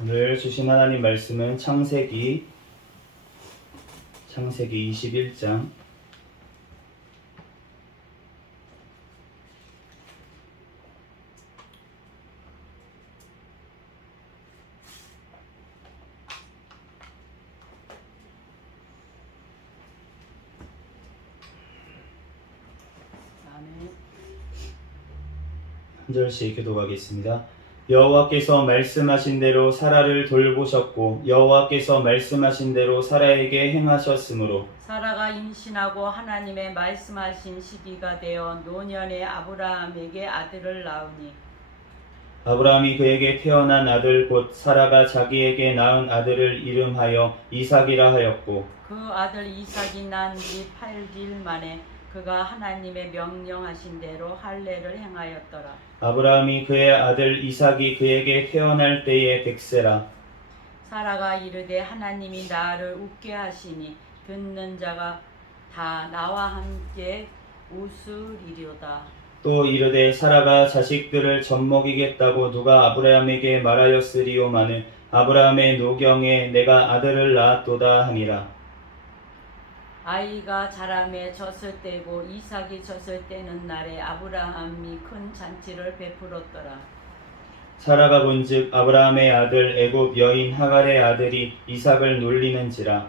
오늘 주신 하나님 말씀은 창세기 21장 1절씩 기도하겠습니다. 여호와께서 말씀하신 대로 사라를 돌보셨고 여호와께서 말씀하신 대로 사라에게 행하셨으므로 사라가 임신하고 하나님의 말씀하신 시기가 되어 노년에 아브라함에게 아들을 낳으니 아브라함이 그에게 태어난 아들 곧 사라가 자기에게 낳은 아들을 이름하여 이삭이라 하였고 그 아들 이삭이 난 지 8일 만에 그가 하나님의 명령하신 대로 할례를 행하였더라. 아브라함이 그의 아들 이삭이 그에게 태어날 때에 백세라. 사라가 이르되 하나님이 나를 웃게 하시니 듣는 자가 다 나와 함께 웃으리로다. 또 이르되 사라가 자식들을 젖먹이겠다고 누가 아브라함에게 말하였으리오마는 아브라함의 노경에 내가 아들을 낳았도다 하니라. 아이가 자라매 젖을 때고 이삭이 젖을 때는 날에 아브라함이 큰 잔치를 베풀었더라. 사라가 본즉 아브라함의 아들 애굽 여인 하갈의 아들이 이삭을 놀리는지라.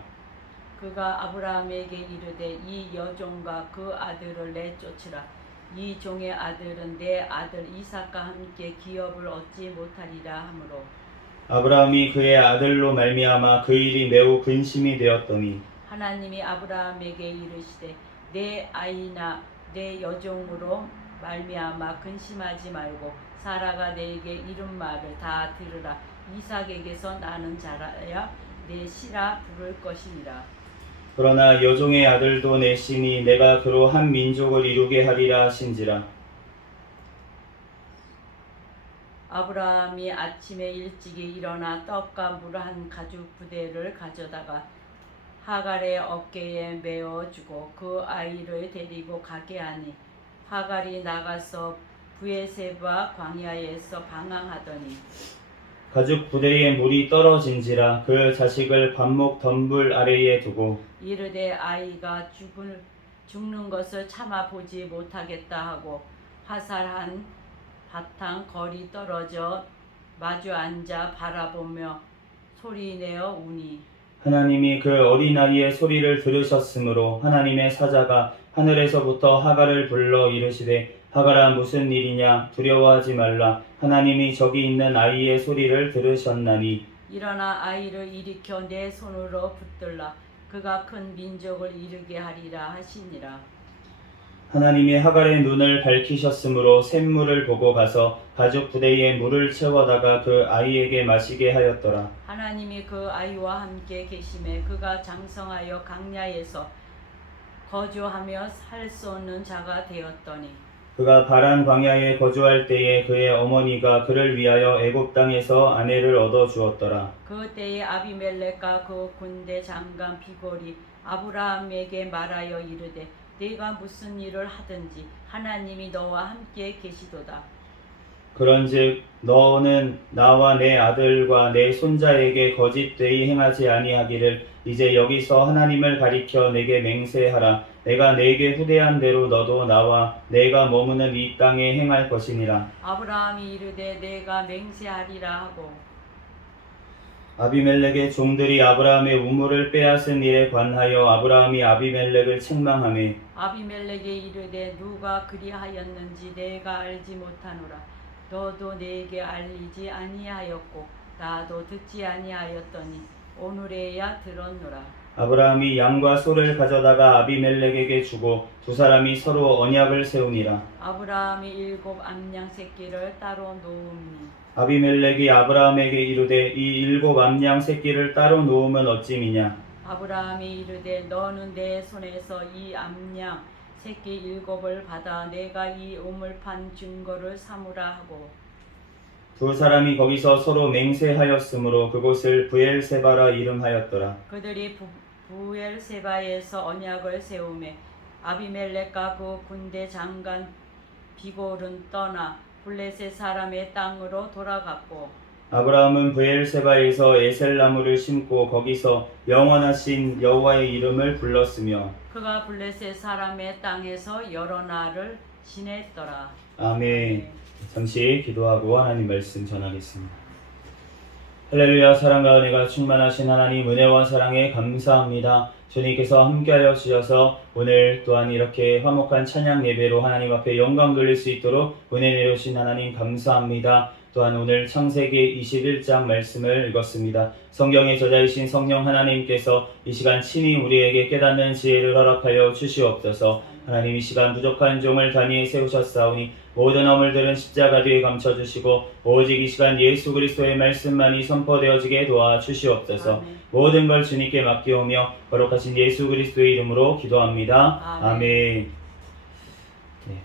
그가 아브라함에게 이르되 이 여종과 그 아들을 내쫓으라. 이 종의 아들은 내 아들 이삭과 함께 기업을 얻지 못하리라 하므로 아브라함이 그의 아들로 말미암아 그 일이 매우 근심이 되었더니 하나님이 아브라함에게 이르시되 내 아이나 내 여종으로 말미암아 근심하지 말고 사라가 내게 이른 말을 다 들으라. 이삭에게서 나는 자라야 내 씨라 부를 것이니라. 그러나 여종의 아들도 내시니 내가 그로 한 민족을 이루게 하리라 하신지라. 아브라함이 아침에 일찍이 일어나 떡과 물 한 가죽 부대를 가져다가 하갈의 어깨에 메어주고 그 아이를 데리고 가게 하니 하갈이 나가서 브에세바 광야에서 방황하더니 가죽 부대에 물이 떨어진지라 그 자식을 관목 덤불 아래에 두고 이르되 아이가 죽는 것을 참아 보지 못하겠다 하고 화살한 바탕 거리 떨어져 마주 앉아 바라보며 소리내어 우니 하나님이 그 어린아이의 소리를 들으셨으므로 하나님의 사자가 하늘에서부터 하갈을 불러 이르시되 하갈아 무슨 일이냐 두려워하지 말라 하나님이 저기 있는 아이의 소리를 들으셨나니 일어나 아이를 일으켜 내 손으로 붙들라. 그가 큰 민족을 이루게 하리라 하시니라. 하나님이 하갈의 눈을 밝히셨으므로 샘물을 보고 가서 가죽 부대에 물을 채워다가 그 아이에게 마시게 하였더라. 하나님이 그 아이와 함께 계심에 그가 장성하여 강야에서 거주하며 살 수 없는 자가 되었더니 그가 바란 광야에 거주할 때에 그의 어머니가 그를 위하여 애굽 땅에서 아내를 얻어 주었더라. 그 때에 아비멜렉과 그 군대 장관 비골이 아브라함에게 말하여 이르되 네가 무슨 일을 하든지 하나님이 너와 함께 계시도다. 그런즉 너는 나와 내 아들과 내 손자에게 거짓되이 행하지 아니하기를 이제 여기서 하나님을 가리켜 내게 맹세하라. 내가 내게 후대한 대로 너도 나와 내가 머무는 이 땅에 행할 것이니라. 아브라함이 이르되 내가 맹세하리라 하고 아비멜렉의 종들이 아브라함의 우물을 빼앗은 일에 관하여 아브라함이 아비멜렉을 책망하며 아비멜렉에 이르되 누가 그리하였는지 내가 알지 못하노라. 너도 내게 알리지 아니하였고 나도 듣지 아니하였더니 오늘에야 들었노라. 아브라함이 양과 소를 가져다가 아비멜렉에게 주고 두 사람이 서로 언약을 세우니라. 아브라함이 7 암양 새끼를 따로 놓음니 아비멜렉이 아브라함에게 이르되 이 7 암양 새끼를 따로 놓으면 어찌미냐. 아브라함이 이르되 너는 내 손에서 이 암양 새끼 7을 받아 내가 이 우물판 증거를 삼으라 하고 두 사람이 거기서 서로 맹세하였으므로 그곳을 브엘세바라 이름하였더라. 그들이 부엘세바에서 언약을 세우매 아비멜렉과 그 군대 장관 비골은 떠나 블레셋 사람의 땅으로 돌아갔고 아브라함은 브엘세바에서 에셀나무를 심고 거기서 영원하신 여호와의 이름을 불렀으며 그가 블레셋 사람의 땅에서 여러 날을 지냈더라. 아멘. 잠시 기도하고 하나님 말씀 전하겠습니다. 할렐루야. 사랑과 은혜가 충만하신 하나님, 은혜와 사랑에 감사합니다. 주님께서 함께하여 주셔서 오늘 또한 이렇게 화목한 찬양 예배로 하나님 앞에 영광 돌릴 수 있도록 은혜 내려주신 하나님 감사합니다. 또한 오늘 창세기 21장 말씀을 읽었습니다. 성경의 저자이신 성령 하나님께서 이 시간 친히 우리에게 깨닫는 지혜를 허락하여 주시옵소서. 하나님, 이 시간 부족한 종을 단위에 세우셨사오니 모든 허물들은 십자가 뒤에 감춰주시고 오직 이 시간 예수 그리스도의 말씀만이 선포되어지게 도와주시옵소서. 아멘. 모든 걸 주님께 맡기오며 거룩하신 예수 그리스도의 이름으로 기도합니다. 아멘. 아멘. 네,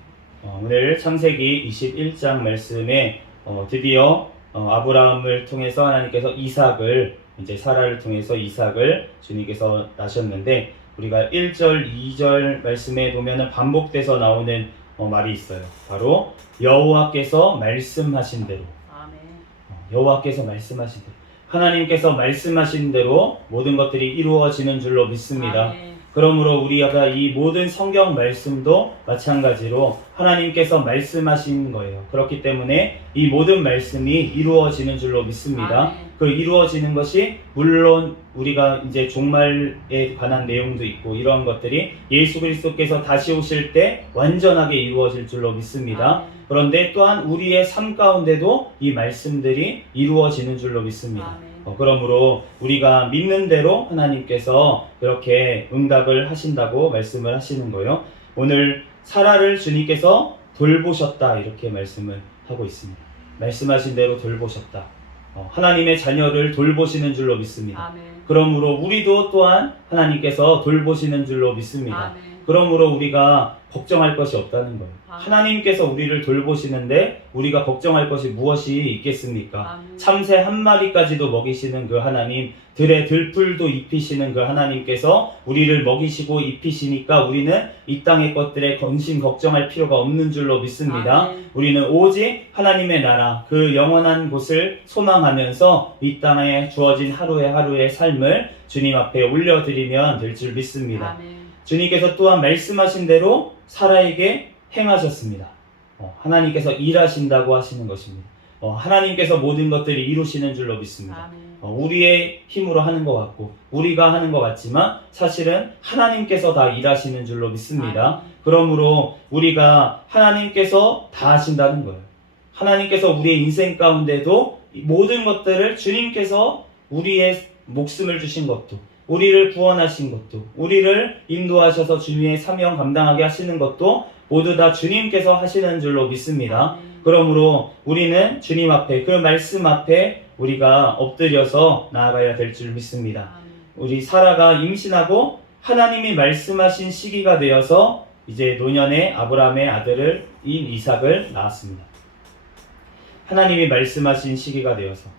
오늘 창세기 21장 말씀에 드디어 아브라함을 통해서 하나님께서 이삭을, 이제 사라를 통해서 이삭을 주님께서 낳으셨는데, 우리가 1절, 2절 말씀에 보면은 반복돼서 나오는 말이 있어요. 바로 여호와께서 말씀하신 대로. 아멘. 여호와께서 말씀하신 대로, 하나님께서 말씀하신 대로 모든 것들이 이루어지는 줄로 믿습니다. 아멘. 그러므로 우리가 이 모든 성경 말씀도 마찬가지로 하나님께서 말씀하신 거예요. 그렇기 때문에 이 모든 말씀이 이루어지는 줄로 믿습니다. 아멘. 그 이루어지는 것이 물론 우리가 이제 종말에 관한 내용도 있고 이런 것들이 예수 그리스도께서 다시 오실 때 완전하게 이루어질 줄로 믿습니다. 아멘. 그런데 또한 우리의 삶 가운데도 이 말씀들이 이루어지는 줄로 믿습니다. 아멘. 그러므로 우리가 믿는 대로 하나님께서 그렇게 응답을 하신다고 말씀을 하시는 거예요. 오늘 사라를 주님께서 돌보셨다, 이렇게 말씀을 하고 있습니다. 말씀하신 대로 돌보셨다. 하나님의 자녀를 돌보시는 줄로 믿습니다. 아멘. 그러므로 우리도 또한 하나님께서 돌보시는 줄로 믿습니다. 아멘. 그러므로 우리가 걱정할 것이 없다는 거예요. 아멘. 하나님께서 우리를 돌보시는데 우리가 걱정할 것이 무엇이 있겠습니까? 아멘. 참새 한 마리까지도 먹이시는 그 하나님, 들에 들풀도 입히시는 그 하나님께서 우리를 먹이시고 입히시니까 우리는 이 땅의 것들에 근심 걱정할 필요가 없는 줄로 믿습니다. 아멘. 우리는 오직 하나님의 나라, 그 영원한 곳을 소망하면서 이 땅에 주어진 하루의 삶을 주님 앞에 올려드리면 될 줄 믿습니다. 아멘. 주님께서 또한 말씀하신 대로 사라에게 행하셨습니다. 하나님께서 일하신다고 하시는 것입니다. 하나님께서 모든 것들을 이루시는 줄로 믿습니다. 아멘. 우리의 힘으로 하는 것 같고 우리가 하는 것 같지만 사실은 하나님께서 다 일하시는 줄로 믿습니다. 아멘. 그러므로 우리가 하나님께서 다 하신다는 거예요. 하나님께서 우리의 인생 가운데도 모든 것들을 주님께서 우리의 목숨을 주신 것도, 우리를 구원하신 것도, 우리를 인도하셔서 주님의 사명 감당하게 하시는 것도 모두 다 주님께서 하시는 줄로 믿습니다. 아멘. 그러므로 우리는 주님 앞에, 그 말씀 앞에 우리가 엎드려서 나아가야 될 줄 믿습니다. 아멘. 우리 사라가 임신하고 하나님이 말씀하신 시기가 되어서 이제 노년에 아브라함의 아들을 이삭을 낳았습니다. 하나님이 말씀하신 시기가 되어서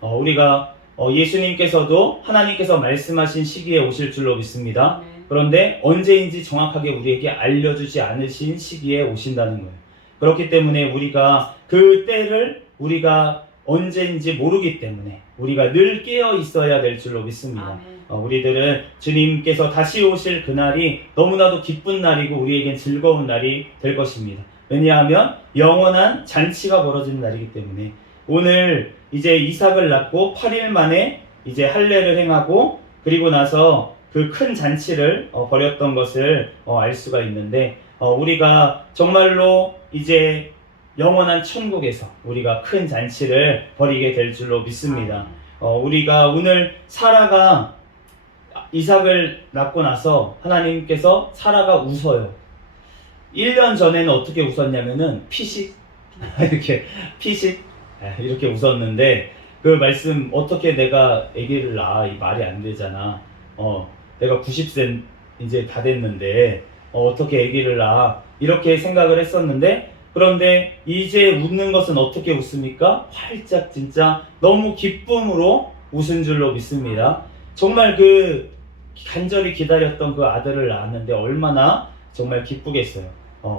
우리가 예수님께서도 하나님께서 말씀하신 시기에 오실 줄로 믿습니다. 아멘. 그런데 언제인지 정확하게 우리에게 알려주지 않으신 시기에 오신다는 거예요. 그렇기 때문에 우리가 그 때를 우리가 언제인지 모르기 때문에 우리가 늘 깨어 있어야 될 줄로 믿습니다. 아멘. 우리들은 주님께서 다시 오실 그날이 너무나도 기쁜 날이고 우리에겐 즐거운 날이 될 것입니다. 왜냐하면 영원한 잔치가 벌어지는 날이기 때문에 오늘 이제 이삭을 낳고 8일 만에 이제 할례를 행하고 그리고 나서 그 큰 잔치를 벌였던 것을 알 수가 있는데 우리가 정말로 이제 영원한 천국에서 우리가 큰 잔치를 벌이게 될 줄로 믿습니다. 우리가 오늘 사라가 이삭을 낳고 나서 하나님께서 사라가 웃어요. 1년 전에는 어떻게 웃었냐면은 피식 이렇게 웃었는데 그 말씀 어떻게 내가 아기를 낳아, 이 말이 안 되잖아. 내가 90세 이제 다 됐는데 어떻게 아기를 낳아, 이렇게 생각을 했었는데, 그런데 이제 웃는 것은 어떻게 웃습니까? 활짝 진짜 너무 기쁨으로 웃은 줄로 믿습니다. 정말 그 간절히 기다렸던 그 아들을 낳았는데 얼마나 정말 기쁘겠어요.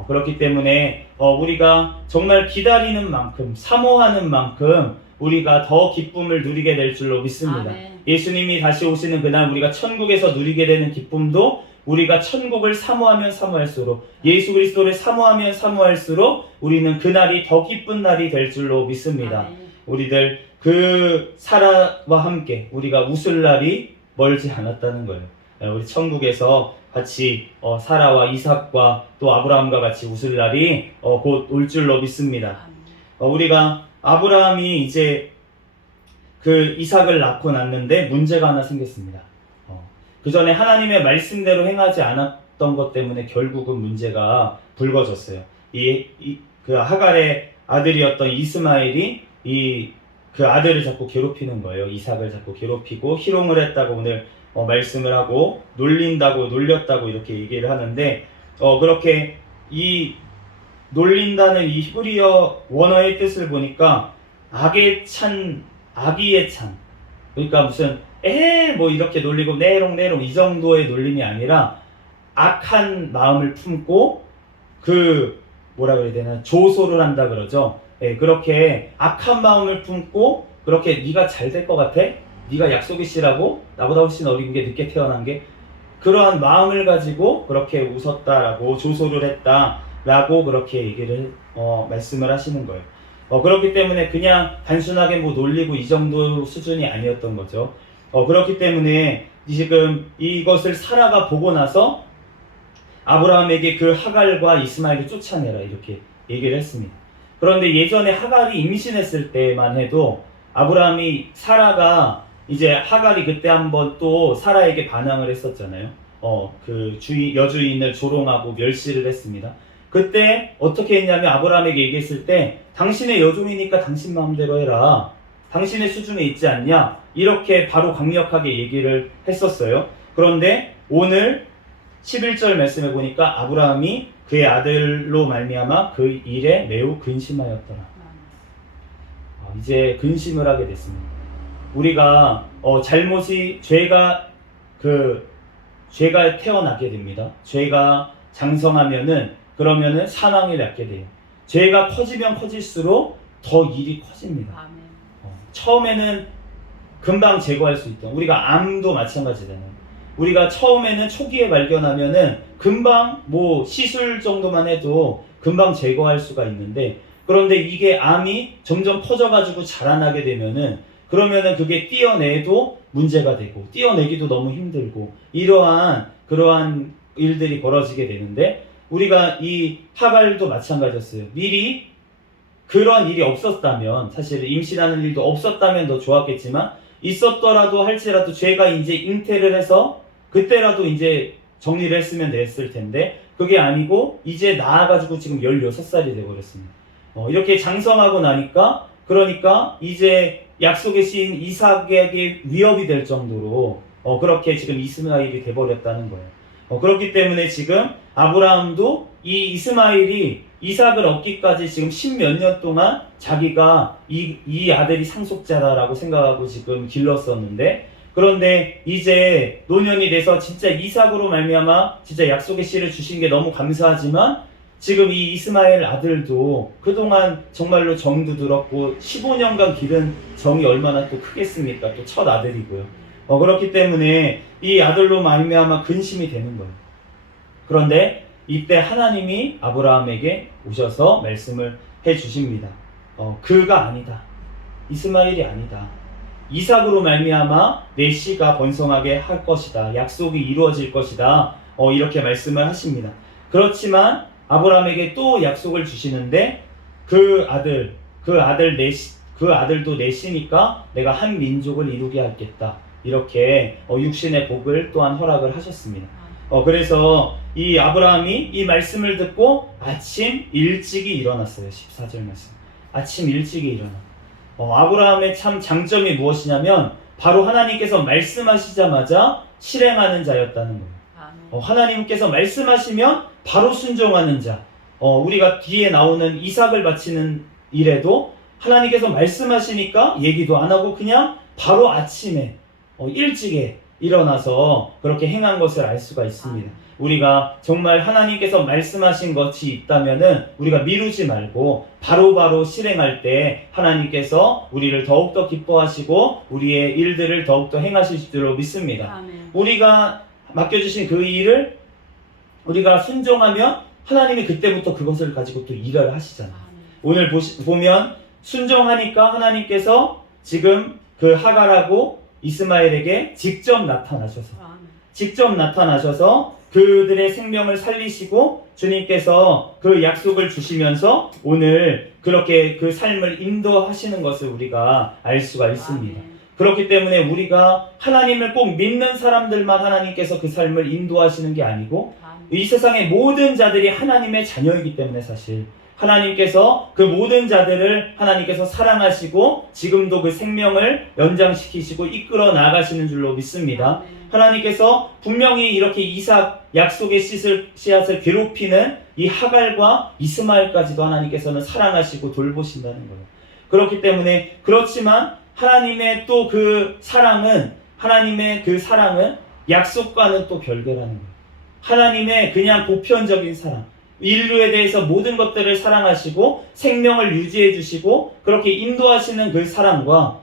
그렇기 때문에 우리가 정말 기다리는 만큼, 사모하는 만큼 우리가 더 기쁨을 누리게 될 줄로 믿습니다. 아멘. 예수님이 다시 오시는 그날 우리가 천국에서 누리게 되는 기쁨도 우리가 천국을 사모하면 사모할수록, 예수 그리스도를 사모하면 사모할수록 우리는 그날이 더 기쁜 날이 될 줄로 믿습니다. 아멘. 우리들 그 사라와 함께 우리가 웃을 날이 멀지 않았다는 거예요. 우리 천국에서 같이 사라와 이삭과 또 아브라함과 같이 웃을 날이 곧 올 줄로 믿습니다. 아멘. 우리가 아브라함이 이제 그 이삭을 낳고 났는데 문제가 하나 생겼습니다. 그 전에 하나님의 말씀대로 행하지 않았던 것 때문에 결국은 문제가 불거졌어요. 그 하갈의 아들이었던 이스마엘이 그 아들을 자꾸 괴롭히는 거예요. 이삭을 자꾸 괴롭히고 희롱을 했다고 오늘 말씀을 하고, 놀린다고 놀렸다고 이렇게 얘기를 하는데, 그렇게 이 놀린다는 이 히브리어 원어의 뜻을 보니까 악의 찬, 악의의 찬, 그러니까 무슨 뭐 이렇게 놀리고 내롱내롱 이 정도의 놀림이 아니라 악한 마음을 품고 뭐라 그래야 되나, 조소를 한다 그러죠. 그렇게 악한 마음을 품고, 그렇게 네가 잘 될 것 같아? 네가 약속이시라고? 나보다 훨씬 어린 게 늦게 태어난 게? 그러한 마음을 가지고 그렇게 웃었다라고, 조소를 했다라고 그렇게 얘기를 말씀을 하시는 거예요. 그렇기 때문에 그냥 단순하게 뭐 놀리고 이 정도 수준이 아니었던 거죠. 그렇기 때문에 지금 이것을 사라가 보고 나서 아브라함에게 그 하갈과 이스마엘을 쫓아내라 이렇게 얘기를 했습니다. 그런데 예전에 하갈이 임신했을 때만 해도 사라가 이제 하갈이 그때 한번 또 사라에게 반항을 했었잖아요. 그 여주인을 조롱하고 멸시를 했습니다. 그때 어떻게 했냐면 아브라함에게 얘기했을 때, 당신의 여종이니까 당신 마음대로 해라. 당신의 수준에 있지 않냐? 이렇게 바로 강력하게 얘기를 했었어요. 그런데 오늘 11절 말씀해 보니까 아브라함이 그의 아들로 말미암아 그 일에 매우 근심하였더라. 이제 근심을 하게 됐습니다. 우리가 죄가 태어나게 됩니다. 죄가 장성하면은 그러면은 사망을 낳게 돼요. 죄가 커지면 커질수록 더 일이 커집니다. 아멘. 처음에는 금방 제거할 수 있던, 우리가 암도 마찬가지잖아요. 우리가 처음에는 초기에 발견하면은 금방 뭐 시술 정도만 해도 금방 제거할 수가 있는데, 그런데 이게 암이 점점 퍼져가지고 자라나게 되면은, 그러면은 그게 떼어내도 문제가 되고 떼어내기도 너무 힘들고 그러한 일들이 벌어지게 되는데, 우리가 이 하갈도 마찬가지였어요. 미리 그런 일이 없었다면, 사실 임신하는 일도 없었다면 더 좋았겠지만, 있었더라도 할지라도 죄가 이제 잉태를 해서 그때라도 이제 정리를 했으면 됐을 텐데, 그게 아니고 이제 나아가지고 지금 16살이 되어버렸습니다. 이렇게 장성하고 나니까, 그러니까 이제 약속의 시인 이삭에게 위협이 될 정도로 그렇게 지금 이스마엘이 돼버렸다는 거예요. 그렇기 때문에 지금 아브라함도 이 이스마엘이 이삭을 얻기까지 지금 10몇 년 동안 자기가 이 아들이 상속자다라고 생각하고 지금 길렀었는데, 그런데 이제 노년이 돼서 진짜 이삭으로 말미암아 진짜 약속의 씨를 주신 게 너무 감사하지만, 지금 이 이스마엘 아들도 그동안 정말로 정도 들었고 15년간 기른 정이 얼마나 또 크겠습니까? 또 첫 아들이고요. 그렇기 때문에 이 아들로 말미암아 근심이 되는 거예요. 그런데 이때 하나님이 아브라함에게 오셔서 말씀을 해 주십니다. 그가 아니다. 이스마엘이 아니다. 이삭으로 말미암아 내 씨가 번성하게 할 것이다. 약속이 이루어질 것이다. 이렇게 말씀을 하십니다. 그렇지만 아브라함에게 또 약속을 주시는데, 그 아들도 내 씨니까 내가 한 민족을 이루게 하겠다. 이렇게 육신의 복을 또한 허락을 하셨습니다. 그래서 이 아브라함이 이 말씀을 듣고 아침 일찍이 일어났어요. 14절 말씀. 아침 일찍이 일어나. 아브라함의 참 장점이 무엇이냐면 바로 하나님께서 말씀하시자마자 실행하는 자였다는 거예요. 하나님께서 말씀하시면 바로 순종하는 자. 우리가 뒤에 나오는 이삭을 바치는 일에도 하나님께서 말씀하시니까 얘기도 안 하고 그냥 바로 아침에 일찍에 일어나서 그렇게 행한 것을 알 수가 있습니다. 우리가 정말 하나님께서 말씀하신 것이 있다면은 우리가 미루지 말고 바로바로 실행할 때 하나님께서 우리를 더욱더 기뻐하시고 우리의 일들을 더욱더 행하실 줄로 믿습니다. 아멘. 우리가 맡겨주신 그 일을 우리가 순종하면 하나님이 그때부터 그것을 가지고 또 일을 하시잖아요. 오늘 보면 순종하니까 하나님께서 지금 그 하갈하고 이스마엘에게 직접 나타나셔서 그들의 생명을 살리시고 주님께서 그 약속을 주시면서 오늘 그렇게 그 삶을 인도하시는 것을 우리가 알 수가 있습니다. 그렇기 때문에 우리가 하나님을 꼭 믿는 사람들만 하나님께서 그 삶을 인도하시는 게 아니고 이 세상의 모든 자들이 하나님의 자녀이기 때문에 사실 하나님께서 그 모든 자들을 하나님께서 사랑하시고 지금도 그 생명을 연장시키시고 이끌어 나가시는 줄로 믿습니다. 하나님께서 분명히 이렇게 이삭 약속의 씨앗을 괴롭히는 이 하갈과 이스마엘까지도 하나님께서는 사랑하시고 돌보신다는 거예요. 그렇기 때문에 그렇지만 하나님의 또 그 사랑은 약속과는 또 별개라는 거예요. 하나님의 그냥 보편적인 사랑, 인류에 대해서 모든 것들을 사랑하시고 생명을 유지해 주시고 그렇게 인도하시는 그 사랑과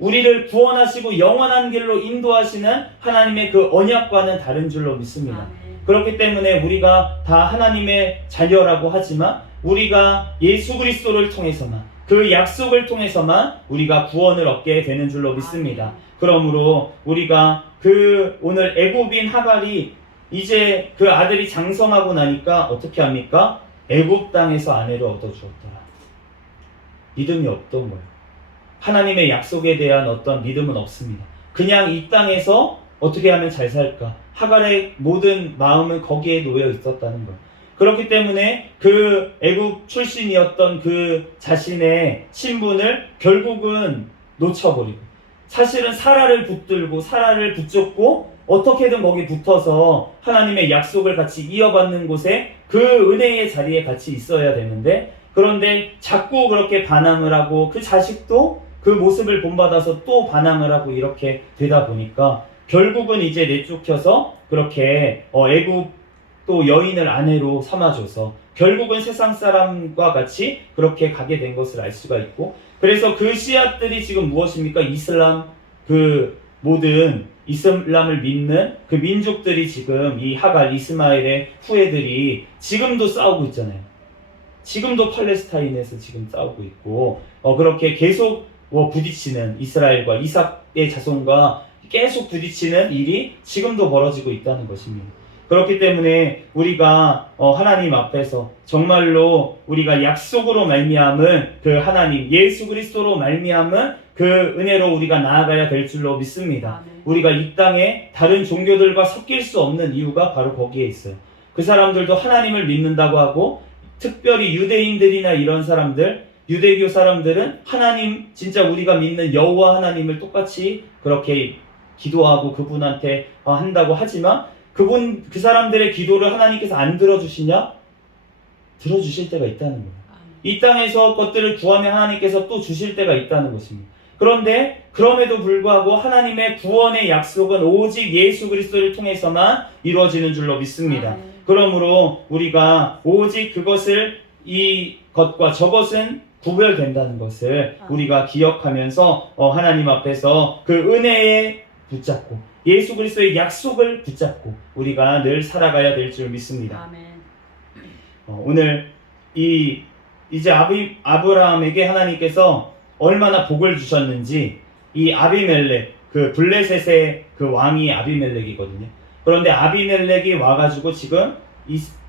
우리를 구원하시고 영원한 길로 인도하시는 하나님의 그 언약과는 다른 줄로 믿습니다. 그렇기 때문에 우리가 다 하나님의 자녀라고 하지만 우리가 예수 그리스도를 통해서만 그 약속을 통해서만 우리가 구원을 얻게 되는 줄로 믿습니다. 그러므로 우리가 그 오늘 애굽인 하갈이 이제 그 아들이 장성하고 나니까 어떻게 합니까? 애굽 땅에서 아내를 얻어주었더라. 믿음이 없던 거예요. 하나님의 약속에 대한 어떤 믿음은 없습니다. 그냥 이 땅에서 어떻게 하면 잘 살까? 하갈의 모든 마음은 거기에 놓여 있었다는 거예요. 그렇기 때문에 그 애굽 출신이었던 그 자신의 신분을 결국은 놓쳐버리고 사실은 사라를 붙잡고 어떻게든 거기 붙어서 하나님의 약속을 같이 이어받는 곳에 그 은혜의 자리에 같이 있어야 되는데 그런데 자꾸 그렇게 반항을 하고 그 자식도 그 모습을 본받아서 또 반항을 하고 이렇게 되다 보니까 결국은 이제 내쫓겨서 그렇게 애굽 또 여인을 아내로 삼아줘서 결국은 세상 사람과 같이 그렇게 가게 된 것을 알 수가 있고 그래서 그 씨앗들이 지금 무엇입니까? 이슬람 그 모든 이슬람을 믿는 그 민족들이 지금 이 하갈 이스마엘의 후예들이 지금도 싸우고 있잖아요. 지금도 팔레스타인에서 지금 싸우고 있고 그렇게 계속 부딪히는 이스라엘과 이삭의 자손과 계속 부딪히는 일이 지금도 벌어지고 있다는 것입니다. 그렇기 때문에 우리가 하나님 앞에서 정말로 우리가 약속으로 말미암은 그 하나님 예수 그리스도로 말미암은 그 은혜로 우리가 나아가야 될 줄로 믿습니다. 우리가 이 땅에 다른 종교들과 섞일 수 없는 이유가 바로 거기에 있어요. 그 사람들도 하나님을 믿는다고 하고 특별히 유대인들이나 이런 사람들 유대교 사람들은 하나님 진짜 우리가 믿는 여호와 하나님을 똑같이 그렇게 기도하고 그분한테 한다고 하지만 그 사람들의 기도를 하나님께서 안 들어주시냐? 들어주실 때가 있다는 거예요. 이 땅에서 것들을 구하면 하나님께서 또 주실 때가 있다는 것입니다. 그런데 그럼에도 불구하고 하나님의 구원의 약속은 오직 예수 그리스도를 통해서만 이루어지는 줄로 믿습니다. 그러므로 우리가 오직 그것을 이것과 저것은 구별된다는 것을 우리가 기억하면서 하나님 앞에서 그 은혜에 붙잡고 예수 그리스도의 약속을 붙잡고 우리가 늘 살아가야 될 줄 믿습니다. 오늘 이제 아브라함에게 하나님께서 얼마나 복을 주셨는지 이 아비멜렉 그 블레셋의 그 왕이 아비멜렉이거든요. 그런데 아비멜렉이 와가지고 지금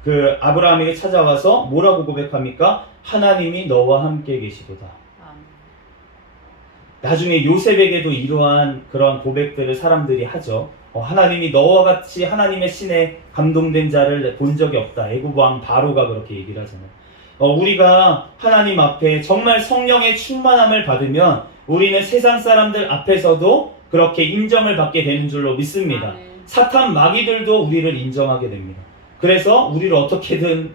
그 아브라함에게 찾아와서 뭐라고 고백합니까? 하나님이 너와 함께 계시도다. 나중에 요셉에게도 이러한 그런 고백들을 사람들이 하죠. 하나님이 너와 같이 하나님의 신에 감동된 자를 본 적이 없다. 애굽 왕 바로가 그렇게 얘기를 하잖아요. 우리가 하나님 앞에 정말 성령의 충만함을 받으면 우리는 세상 사람들 앞에서도 그렇게 인정을 받게 되는 줄로 믿습니다. 사탄 마귀들도 우리를 인정하게 됩니다. 그래서 우리를 어떻게든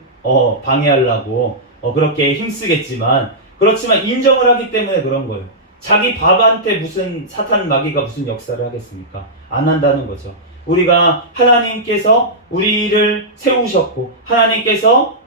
방해하려고 그렇게 힘쓰겠지만 그렇지만 인정을 하기 때문에 그런 거예요. 자기 밥한테 무슨 사탄 마귀가 무슨 역사를 하겠습니까? 안 한다는 거죠. 우리가 하나님께서 우리를 세우셨고 하나님께서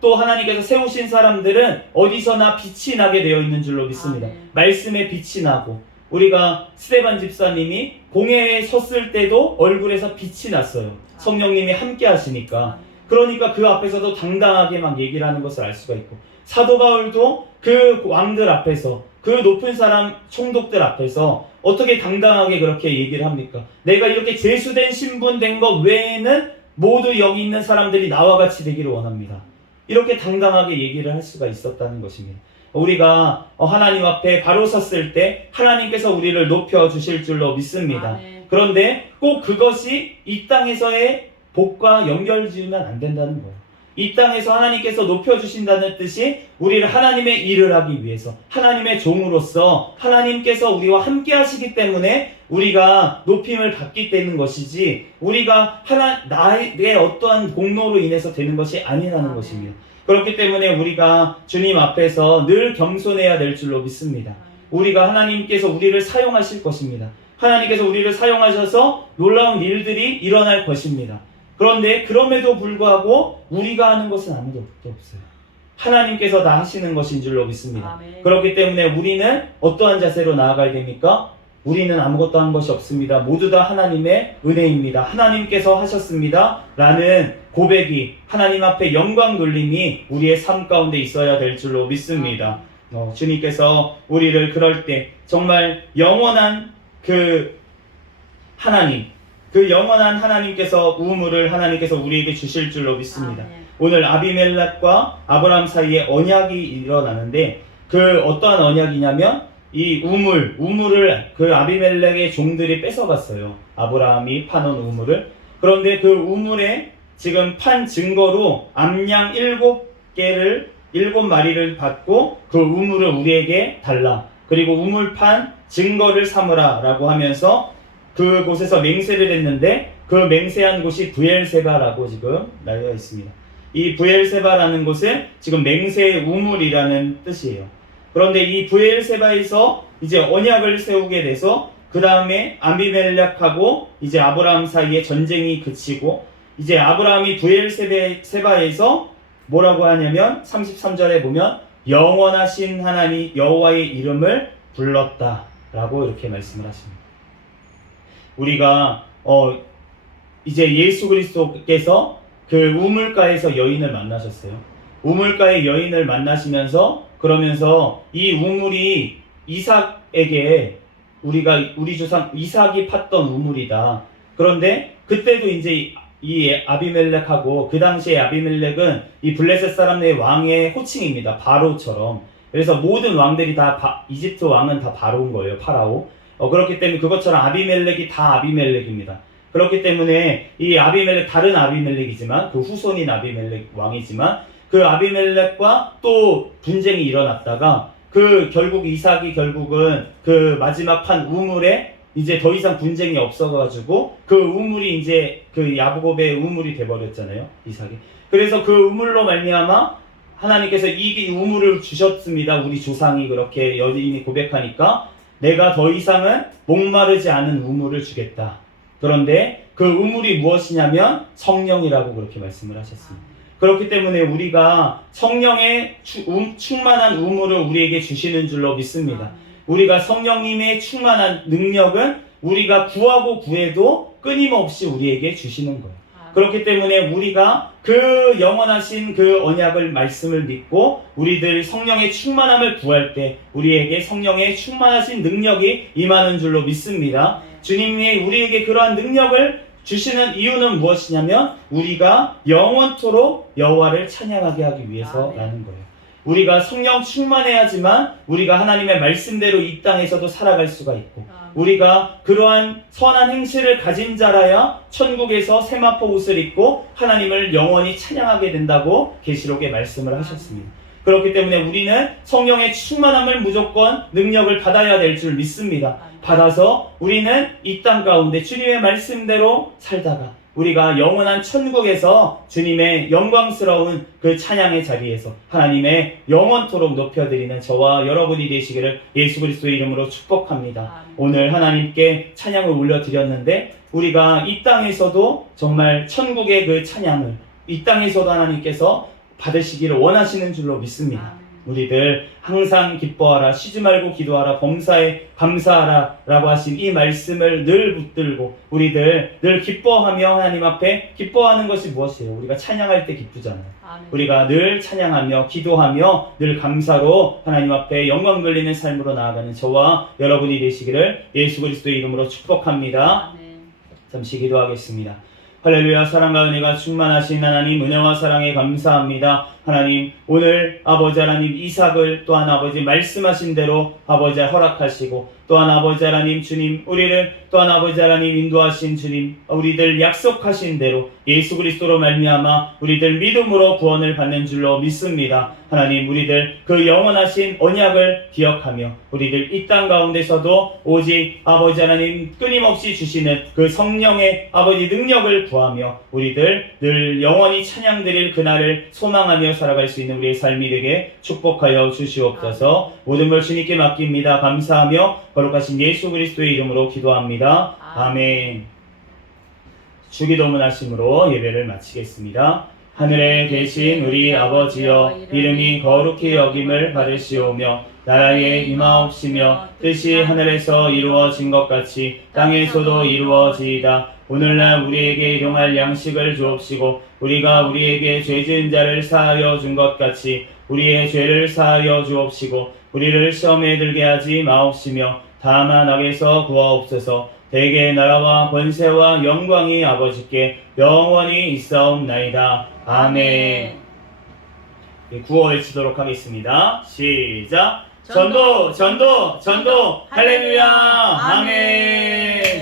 세우신 사람들은 어디서나 빛이 나게 되어 있는 줄로 믿습니다. 말씀에 빛이 나고 우리가 스데반 집사님이 공회에 섰을 때도 얼굴에서 빛이 났어요. 성령님이 함께 하시니까. 그러니까 그 앞에서도 당당하게 막 얘기를 하는 것을 알 수가 있고, 사도 바울도 그 왕들 앞에서, 그 높은 사람 총독들 앞에서 어떻게 당당하게 그렇게 얘기를 합니까? 내가 이렇게 제수된 신분된 것 외에는 모두 여기 있는 사람들이 나와 같이 되기를 원합니다. 이렇게 당당하게 얘기를 할 수가 있었다는 것입니다. 우리가 하나님 앞에 바로 섰을 때 하나님께서 우리를 높여주실 줄로 믿습니다. 그런데 꼭 그것이 이 땅에서의 복과 연결지으면 안 된다는 거예요. 이 땅에서 하나님께서 높여주신다는 뜻이 우리를 하나님의 일을 하기 위해서, 하나님의 종으로서 하나님께서 우리와 함께 하시기 때문에 우리가 높임을 받게 되는 것이지, 우리가 나의 어떠한 공로로 인해서 되는 것이 아니라는 것입니다. 그렇기 때문에 우리가 주님 앞에서 늘 겸손해야 될 줄로 믿습니다. 우리가 하나님께서 우리를 사용하실 것입니다. 하나님께서 우리를 사용하셔서 놀라운 일들이 일어날 것입니다. 그런데 그럼에도 불구하고 우리가 하는 것은 아무것도 없어요. 하나님께서 다 하시는 것인 줄로 믿습니다. 그렇기 때문에 우리는 어떠한 자세로 나아가야 됩니까? 우리는 아무것도 한 것이 없습니다. 모두 다 하나님의 은혜입니다. 하나님께서 하셨습니다. 라는 고백이, 하나님 앞에 영광 돌림이 우리의 삶 가운데 있어야 될 줄로 믿습니다. 주님께서 우리를 그럴 때 정말 영원한 그 하나님, 그 영원한 하나님께서 우물을 하나님께서 우리에게 주실 줄로 믿습니다. 오늘 아비멜렉과 아브라함 사이에 언약이 일어나는데, 그 어떠한 언약이냐면 이 우물을 그 아비멜렉의 종들이 뺏어갔어요. 아브라함이 파놓은 우물을. 그런데 그 우물에 지금 판 증거로 암양 7마리를 받고 그 우물을 우리에게 달라. 그리고 우물 판 증거를 삼으라 라고 하면서 그곳에서 맹세를 했는데, 그 맹세한 곳이 브엘세바라고 지금 나와 있습니다. 이 브엘세바라는 곳은 지금 맹세의 우물이라는 뜻이에요. 그런데 이 브엘세바에서 이제 언약을 세우게 돼서 그 다음에 아비멜렉하고 이제 아브라함 사이에 전쟁이 그치고, 이제 아브라함이 브엘세바에서 뭐라고 하냐면 33절에 보면 영원하신 하나님 여호와의 이름을 불렀다 라고 이렇게 말씀을 하십니다. 우리가 이제 예수 그리스도께서 그 우물가에서 여인을 만나셨어요. 우물가의 여인을 만나시면서 그러면서 이 우물이 이삭에게, 우리 조상 이삭이 팠던 우물이다. 그런데 그때도 이제 이 아비멜렉하고, 그 당시에 아비멜렉은 이 블레셋 사람의 왕의 호칭입니다. 바로처럼. 그래서 모든 왕들이 다 이집트 왕은 다 바로인 거예요. 파라오. 그렇기 때문에 그것처럼 아비멜렉이 다 아비멜렉입니다. 그렇기 때문에 이 아비멜렉, 다른 아비멜렉이지만 그 후손인 아비멜렉 왕이지만 그 아비멜렉과 또 분쟁이 일어났다가 결국 이삭이 결국은 그 마지막 판 우물에 이제 더 이상 분쟁이 없어가지고 그 우물이 이제 그 야곱의 우물이 돼버렸잖아요, 이삭이. 그래서 그 우물로 말미암아 하나님께서 이 우물을 주셨습니다. 우리 조상이 그렇게 여인이 고백하니까 내가 더 이상은 목마르지 않은 우물을 주겠다. 그런데 그 우물이 무엇이냐면 성령이라고 그렇게 말씀을 하셨습니다. 그렇기 때문에 우리가 성령의 충만한 우물을 우리에게 주시는 줄로 믿습니다. 우리가 성령님의 충만한 능력은 우리가 구하고 구해도 끊임없이 우리에게 주시는 거예요. 그렇기 때문에 우리가 그 영원하신 그 언약을 말씀을 믿고 우리들 성령의 충만함을 구할 때 우리에게 성령의 충만하신 능력이 임하는 줄로 믿습니다. 주님이 우리에게 그러한 능력을 주시는 이유는 무엇이냐면 우리가 영원토록 여호와를 찬양하게 하기 위해서라는 거예요. 우리가 성령 충만해야지만 우리가 하나님의 말씀대로 이 땅에서도 살아갈 수가 있고, 우리가 그러한 선한 행실을 가진 자라야 천국에서 세마포 옷을 입고 하나님을 영원히 찬양하게 된다고 계시록에 말씀을 하셨습니다. 그렇기 때문에 우리는 성령의 충만함을 무조건 능력을 받아야 될 줄 믿습니다. 받아서 우리는 이 땅 가운데 주님의 말씀대로 살다가 우리가 영원한 천국에서 주님의 영광스러운 그 찬양의 자리에서 하나님의 영원토록 높여드리는 저와 여러분이 되시기를 예수 그리스도의 이름으로 축복합니다. 아멘. 오늘 하나님께 찬양을 올려드렸는데 우리가 이 땅에서도 정말 천국의 그 찬양을 이 땅에서도 하나님께서 받으시기를 원하시는 줄로 믿습니다. 아멘. 우리들 항상 기뻐하라, 쉬지 말고 기도하라, 범사에 감사하라 라고 하신 이 말씀을 늘 붙들고 우리들 늘 기뻐하며 하나님 앞에 기뻐하는 것이 무엇이에요? 우리가 찬양할 때 기쁘잖아요. 아멘. 우리가 늘 찬양하며 기도하며 늘 감사로 하나님 앞에 영광 돌리는 삶으로 나아가는 저와 여러분이 되시기를 예수 그리스도의 이름으로 축복합니다. 아멘. 잠시 기도하겠습니다. 할렐루야. 사랑과 은혜가 충만하신 하나님, 은혜와 사랑에 감사합니다. 하나님, 오늘 아버지 하나님 이삭을 또한 아버지 말씀하신 대로 아버지 허락하시고 또한 아버지 하나님 주님 우리를 또한 아버지 하나님 인도하신 주님 우리들 약속하신 대로 예수 그리스도로 말미암아 우리들 믿음으로 구원을 받는 줄로 믿습니다. 하나님, 우리들 그 영원하신 언약을 기억하며 우리들 이 땅 가운데서도 오직 아버지 하나님 끊임없이 주시는 그 성령의 아버지 능력을 구하며 우리들 늘 영원히 찬양드릴 그날을 소망하며 살아갈 수 있는 우리의 삶이 되게 축복하여 주시옵소서. 모든 걸 주님께 맡깁니다. 감사하며 거룩하신 예수 그리스도의 이름으로 기도합니다. 아멘. 주기도문 하심으로 예배를 마치겠습니다. 하늘에 계신 우리 아버지여, 이름이 거룩히 여김을 받으시오며 나라에 임하옵시며 뜻이 하늘에서 이루어진 것 같이 땅에서도 이루어지이다. 오늘날 우리에게 일용할 양식을 주옵시고 우리가 우리에게 죄 지은 자를 사하여 준 것 같이 우리의 죄를 사하여 주옵시고 우리를 시험에 들게 하지 마옵시며 다만 악에서 구하옵소서. 대개 나라와 권세와 영광이 아버지께 영원히 있사옵나이다. 아멘. 구호 외치도록 하겠습니다. 시작. 전도, 전도, 전도, 할렐루야. 아멘.